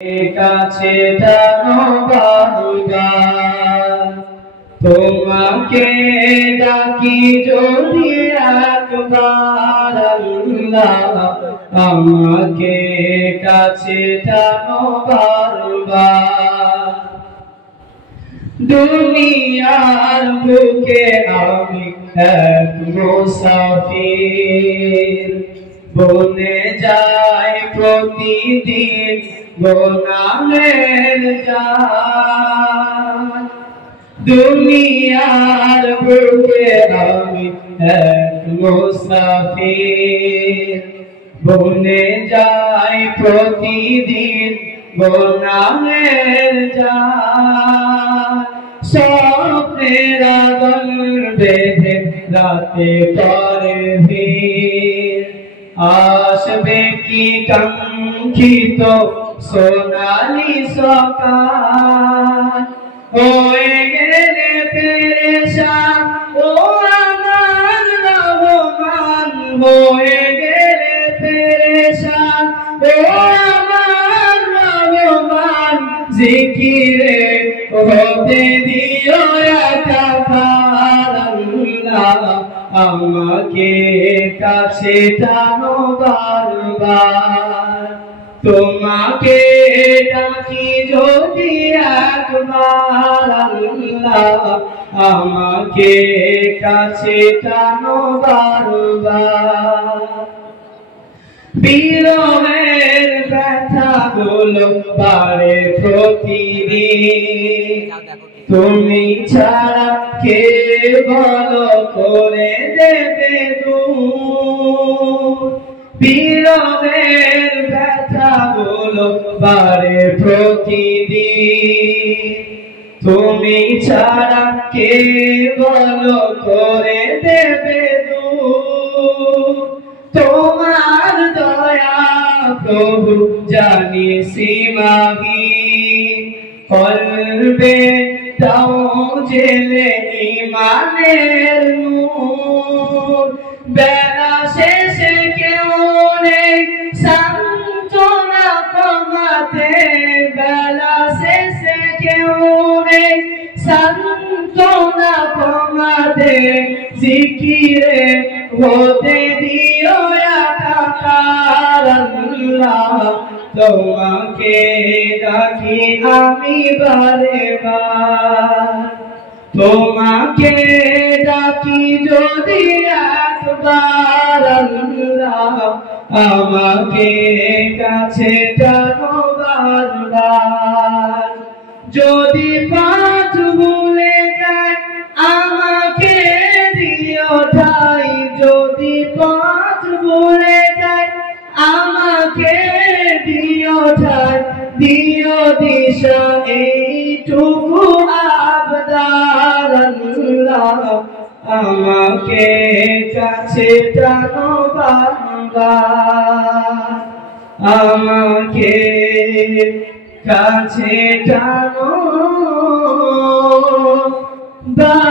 কাছে টানো বারবার, তোমাকে ডাকি যদি একবার আল্লাহ, আমাকে কাছে টানো বারবার। দুনিয়ার বুকে আমি এক মুসাফির, বনে যাই প্রতিদিন গোনাহের জাল। দুনিয়ার বুকে আমি এক মুসাফির, বনে যাই প্রতিদিন গোনাহের জাল। স্বপ্নের আদল বেঁধে রাতে করে ভিড়, আসবে কি কাঙ্ক্ষিত সোনালি সকাল। হয়ে গেলে পেরেশান ও আমার রহমান, হয়ে গেলে পেরেশান ও আমার রহমান। জিকিরে হতে দিও একাকার আল্লাহ, আমাকে কাছে টানো বারবার। তোমাকে ডাকি যদি একবার আল্লাহ, আমাকে কাছে টানো বারবার। বিরহের ব্যথাগুলো বাড়ে প্রতিদিন, তুমি ছাড়া কে ভালো করে দেবে দূর। বিরহের ব্যথাগুলো বাড়ে প্রতিদিন, তুমি ছাড়া কে ভালো করে দেবে দূর। তোমার দয়া প্রভু জানি সীমাহীন, কলবে দাও জেলে ইমানের নূর। বেলা শেষে কেউ নেই সান্ত্বনা কমাতে, বেলা শেষে কেউ নেই সান্ত্বনা কমাতে। জিকিরে হতে দিও একাকার আল্লাহ, তোমাকে ডাকি আমি বারে বার। তোমাকে ডাকি যদি একবার আল্লাহ, আমাকে কাছে টানো বারবার। যদি পথ ভুলে যাই আমাকে দিও ঠাই, যদি পথ ভুলে যাই আমাকে দিও ঠাই। দিও দিশা এইটুকু আবদার আল্লাহ, আমাকে কাছে টানো বারবার। আমাকে কাছে টানো বারবার।